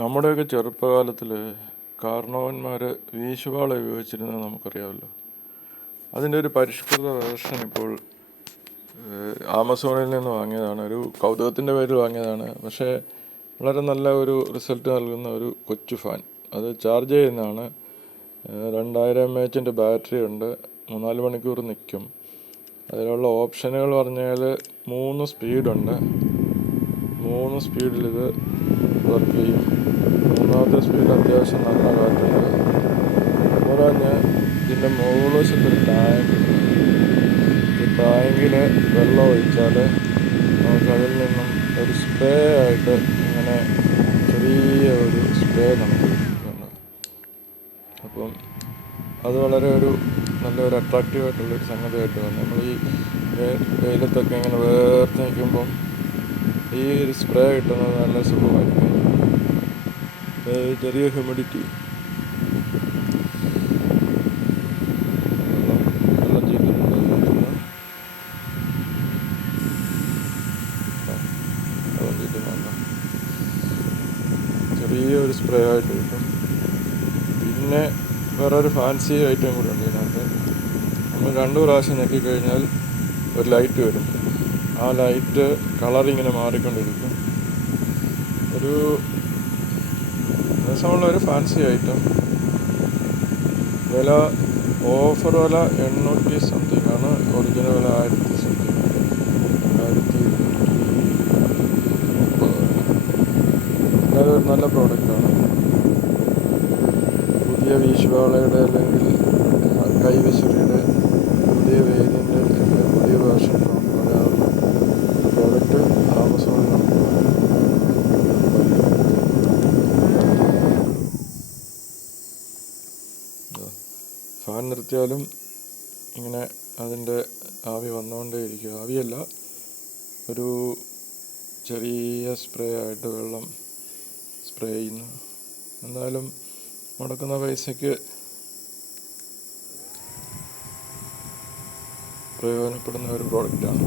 നമ്മുടെയൊക്കെ ചെറുപ്പകാലത്തിൽ കാർണവന്മാർ വീശുവാള ഉപയോഗിച്ചിരുന്നത് നമുക്കറിയാമല്ലോ. അതിന്റെ ഒരു പരിഷ്കൃത വേർഷൻ ഇപ്പോൾ ആമസോണിൽ നിന്ന് വാങ്ങിയതാണ്. ഒരു കൗതുകത്തിന്റെ പേരിൽ വാങ്ങിയതാണ്. പക്ഷേ വളരെ നല്ല ഒരു റിസൾട്ട് നൽകുന്ന ഒരു കൊച്ചു ഫാൻ. അത് ചാർജ് ചെയ്യുന്നതാണ്. രണ്ടായിരം എം എച്ചിന്റെ ബാറ്ററി ഉണ്ട്. മൂന്നാൽ മണിക്കൂർ നിൽക്കും. അതിലുള്ള ഓപ്ഷനുകൾ പറഞ്ഞാൽ മൂന്ന് സ്പീഡുണ്ട്. മൂന്ന് സ്പീഡിൽ ഇത് വർക്ക് ചെയ്യും. മൂന്നാമത്തെ സ്പീഡ് അത്യാവശ്യം നല്ല കാറ്റുണ്ട് പോരാഞ്ഞ് ഇതിന്റെ വശത്തൊരു ടാങ്ക് ഈ ടാങ്കിൽ വെള്ളം ഒഴിച്ചാൽ നമുക്ക് അതിൽ നിന്നും ഒരു സ്പ്രേ ആയിട്ട് ഇങ്ങനെ ചെറിയ ഒരു സ്പ്രേ നമുക്ക് കിട്ടുന്നുണ്ട്. അപ്പം അത് വളരെ ഒരു നല്ലൊരു അട്രാക്റ്റീവ് ആയിട്ടുള്ളൊരു സംഗതിയായിട്ട് നമ്മൾ ഈ വെയിലത്തൊക്കെ ഇങ്ങനെ വേർത്ത് നിൽക്കുമ്പം ഈ ഒരു സ്പ്രേ കിട്ടുന്നത് നല്ല സുഖമായിരിക്കും. ചെറിയ ഹ്യൂമിഡിറ്റി ചെറിയൊരു സ്പ്രേ ആയിട്ട് കിട്ടും. പിന്നെ വേറൊരു ഫാൻസി ഐറ്റം കൂടെ ഉണ്ട് ഇതിനകത്ത്. നമ്മൾ രണ്ട് പ്രാവശ്യം ഞെക്കിക്കഴിഞ്ഞാൽ ഒരു ലൈറ്റ് വരും. ആ ലൈറ്റ് കളർ ഇങ്ങനെ മാറിക്കൊണ്ടിരിക്കും. ഒരു രസമുള്ള ഒരു ഫാൻസി ഐറ്റം വില ഓഫർ വില എണ്ണൂറ്റി സംതിങ് ആണ്. ഒറിജിനൽ വില ആയിരത്തി സംതിങ് ആയിരത്തി അതൊരു നല്ല പ്രോഡക്റ്റാണ് പുതിയ വീശുവാളയുടെ അല്ലെങ്കിൽ കൈവിശുറിയുടെ പുതിയ വേരിയന്റ് അല്ലെങ്കിൽ പുതിയ വേർഷൻ വരാവുന്ന പ്രോഡക്റ്റ് ആമസോണിൽ നമുക്ക് ഇതാ. ഫാൻ നിർത്തിയാലും ഇങ്ങനെ അതിന്റെ ആവി വന്നുകൊണ്ടേ ഇരിക്കുക ആവിയല്ല ഒരു ചെറിയ സ്പ്രേ ആയിട്ട് വെള്ളം സ്പ്രേ ചെയ്യുന്നു. എന്തായാലും മുടക്കുന്ന പൈസയ്ക്ക് പ്രയോജനപ്പെടുന്ന ഒരു പ്രോഡക്റ്റാണ്